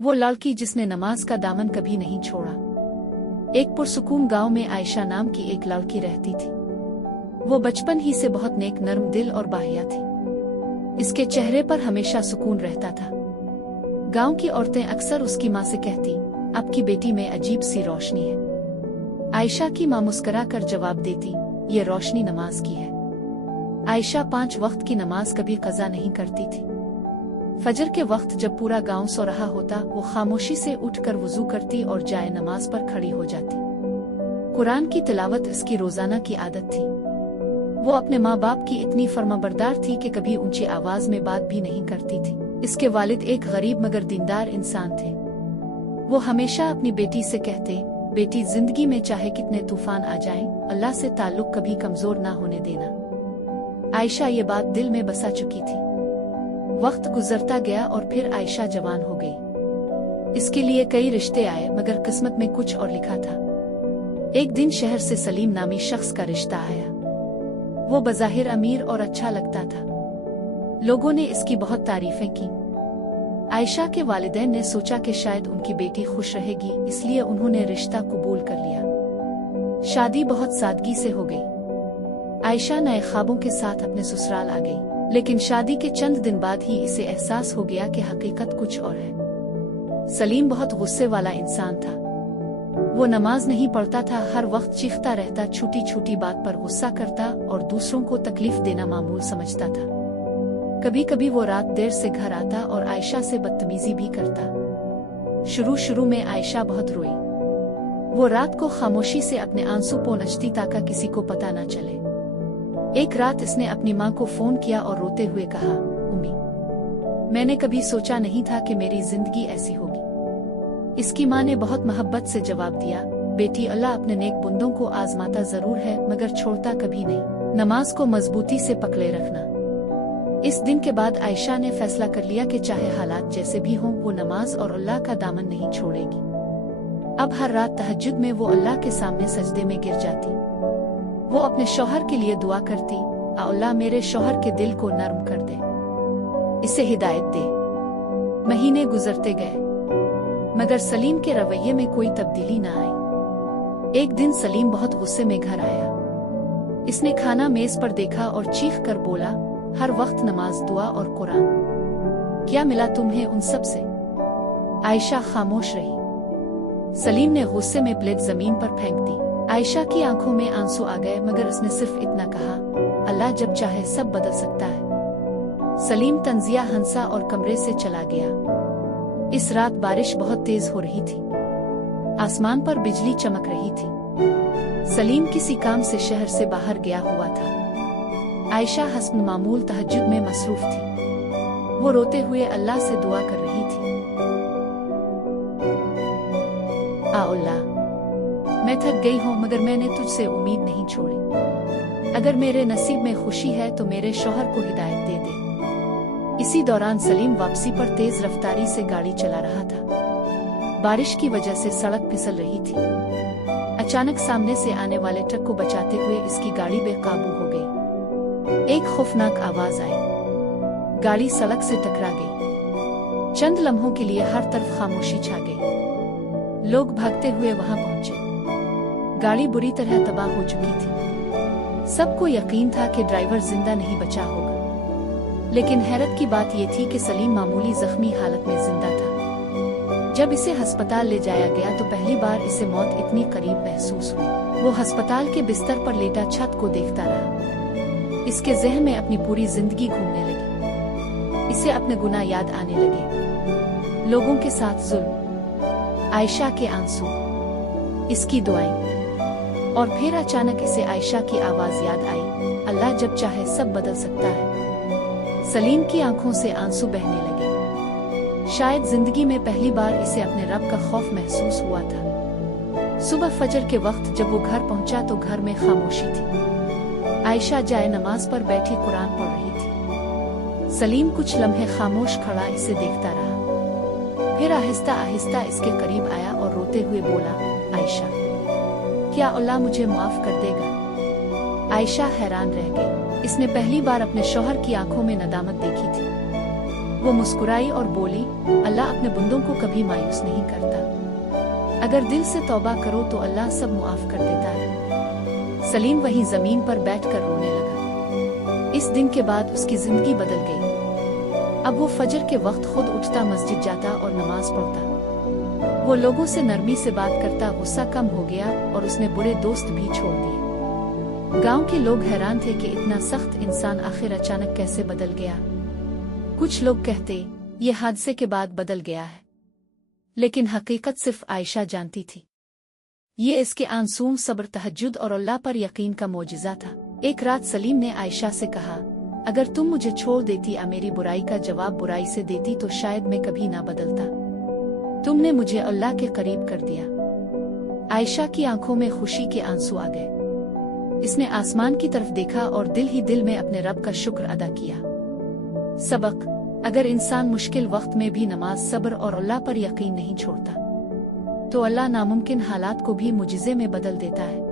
वो लड़की जिसने नमाज का दामन कभी नहीं छोड़ा। एक पुरसुकून गांव में आयशा नाम की एक लड़की रहती थी। वो बचपन ही से बहुत नेक नर्म दिल और बाहिया थी। इसके चेहरे पर हमेशा सुकून रहता था। गांव की औरतें अक्सर उसकी माँ से कहती, अब की बेटी में अजीब सी रोशनी है। आयशा की माँ मुस्कुरा कर जवाब देती, ये रोशनी नमाज की है। आयशा 5 वक्त की नमाज कभी कज़ा नहीं करती थी। फजर के वक्त जब पूरा गांव सो रहा होता, वो खामोशी से उठकर वुजू करती और जाए नमाज पर खड़ी हो जाती। कुरान की तिलावत इसकी रोजाना की आदत थी। वो अपने माँ बाप की इतनी फर्माबरदार थी कि कभी ऊंची आवाज में बात भी नहीं करती थी। इसके वालिद एक गरीब मगर दीनदार इंसान थे। वो हमेशा अपनी बेटी से कहते, बेटी जिंदगी में चाहे कितने तूफान आ जाएं, अल्लाह से ताल्लुक कभी कमजोर ना होने देना। आयशा ये बात दिल में बसा चुकी थी। वक्त गुजरता गया और फिर आयशा जवान हो गई। इसके लिए कई रिश्ते आए मगर किस्मत में कुछ और लिखा था। एक दिन शहर से सलीम नामी शख्स का रिश्ता आया। वो बज़ाहिर अमीर और अच्छा लगता था। लोगों ने इसकी बहुत तारीफें की। आयशा के वालिदैन ने सोचा कि शायद उनकी बेटी खुश रहेगी, इसलिए उन्होंने रिश्ता कबूल कर लिया। शादी बहुत सादगी से हो गई। आयशा नए ख्वाबों के साथ अपने ससुराल आ गई, लेकिन शादी के चंद दिन बाद ही इसे एहसास हो गया कि हकीकत कुछ और है। सलीम बहुत गुस्से वाला इंसान था। वो नमाज नहीं पढ़ता था, हर वक्त चीखता रहता, छोटी छोटी बात पर गुस्सा करता और दूसरों को तकलीफ देना मामूल समझता था। कभी कभी वो रात देर से घर आता और आयशा से बदतमीजी भी करता। शुरू में आयशा बहुत रोई। वो रात को खामोशी से अपने आंसू पोंछती ताकि किसी को पता न चले। एक रात इसने अपनी माँ को फोन किया और रोते हुए कहा, उम्मी, मैंने कभी सोचा नहीं था कि मेरी जिंदगी ऐसी होगी। इसकी माँ ने बहुत मोहब्बत से जवाब दिया, बेटी, अल्लाह अपने नेक बंदों को आजमाता जरूर है मगर छोड़ता कभी नहीं। नमाज को मजबूती से पकड़े रखना। इस दिन के बाद आयशा ने फैसला कर लिया कि चाहे हालात जैसे भी हों, वो नमाज और अल्लाह का दामन नहीं छोड़ेगी। अब हर रात तहज्जुद में वो अल्लाह के सामने सजदे में गिर जाती। वो अपने शौहर के लिए दुआ करती, अल्लाह मेरे शौहर के दिल को नर्म कर दे, इसे हिदायत दे। महीने गुजरते गए मगर सलीम के रवैये में कोई तब्दीली न आई। एक दिन सलीम बहुत गुस्से में घर आया। इसने खाना मेज पर देखा और चीख कर बोला, हर वक्त नमाज, दुआ और कुरान, क्या मिला तुम्हें उन सब से? आयशा खामोश रही। सलीम ने गुस्से में प्लेट जमीन पर फेंक दी। आयशा की आंखों में आंसू आ गए मगर उसने सिर्फ इतना कहा, अल्लाह जब चाहे सब बदल सकता है। सलीम तंजिया हंसा और कमरे से चला गया। इस रात बारिश बहुत तेज हो रही थी। आसमान पर बिजली चमक रही थी। सलीम किसी काम से शहर से बाहर गया हुआ था। आयशा हस्ब मामूल तहज्जुद में मसरूफ थी। वो रोते हुए अल्लाह से दुआ कर रही थी, अल्लाह, मैं थक गई हूँ मगर मैंने तुझसे उम्मीद नहीं छोड़ी। अगर मेरे नसीब में खुशी है तो मेरे शौहर को हिदायत दे दे। इसी दौरान सलीम वापसी पर तेज रफ्तारी से गाड़ी चला रहा था। बारिश की वजह से सड़क फिसल रही थी। अचानक सामने से आने वाले ट्रक को बचाते हुए इसकी गाड़ी बेकाबू हो गई। एक खौफनाक आवाज आई। गाड़ी सड़क से टकरा गई। चंद लम्हों के लिए हर तरफ खामोशी छा गई। लोग भागते हुए वहां पहुंचे। गाड़ी बुरी तरह तबाह हो चुकी थी। सबको यकीन था कि ड्राइवर जिंदा नहीं बचा होगा, लेकिन हैरत की बात यह थी कि सलीम मामूली जख्मी हालत में जिंदा था। जब इसे अस्पताल ले जाया गया तो पहली बार इसे मौत इतनी करीब महसूस हुई। वो अस्पताल के बिस्तर पर लेटा छत को देखता रहा। इसके जहन में अपनी पूरी जिंदगी घूमने लगी। इसे अपने गुनाह याद आने लगे। लोगों के साथ जुल्म, आयशा के आंसू, इसकी दुआएं, और फिर अचानक इसे आयशा की आवाज याद आई, अल्लाह जब चाहे सब बदल सकता है। सलीम की आंखों से आंसू बहने लगे। शायद जिंदगी में पहली बार इसे अपने रब का खौफ महसूस हुआ था। सुबह फजर के वक्त जब वो घर पहुंचा तो घर में खामोशी थी। आयशा जाए नमाज पर बैठी कुरान पढ़ रही थी। सलीम कुछ लम्हे खामोश खड़ा इसे देखता रहा। फिर आहिस्ता आहिस्ता इसके करीब आया और रोते हुए बोला, आयशा, क्या अल्लाह मुझे माफ कर देगा? आयशा हैरान रह गई। इसने पहली बार अपने शौहर की आंखों में नदामत देखी थी। वो मुस्कुराई और बोली, अल्लाह अपने बंदों को कभी मायूस नहीं करता। अगर दिल से तौबा करो तो अल्लाह सब मुआफ कर देता है। सलीम वहीं जमीन पर बैठकर रोने लगा। इस दिन के बाद उसकी जिंदगी बदल गई। अब वो फजर के वक्त खुद उठता, मस्जिद जाता और नमाज पढ़ता। वो लोगों से नरमी से बात करता, गुस्सा कम हो गया और उसने बुरे दोस्त भी छोड़ दिए। गांव के लोग हैरान थे कि इतना सख्त इंसान आखिर अचानक कैसे बदल गया। कुछ लोग कहते ये हादसे के बाद बदल गया है, लेकिन हकीकत सिर्फ आयशा जानती थी। ये इसके आंसूं, सब्र, तहज्जुद और अल्लाह पर यकीन का मोजिज़ा था। एक रात सलीम ने आयशा से कहा, अगर तुम मुझे छोड़ देती या मेरी बुराई का जवाब बुराई से देती तो शायद मैं कभी ना बदलता। तुमने मुझे अल्लाह के करीब कर दिया। आयशा की आंखों में खुशी के आंसू आ गए। इसने आसमान की तरफ देखा और दिल ही दिल में अपने रब का शुक्र अदा किया। सबक: अगर इंसान मुश्किल वक्त में भी नमाज, सब्र और अल्लाह पर यकीन नहीं छोड़ता तो अल्लाह नामुमकिन हालात को भी मुजिज़े में बदल देता है।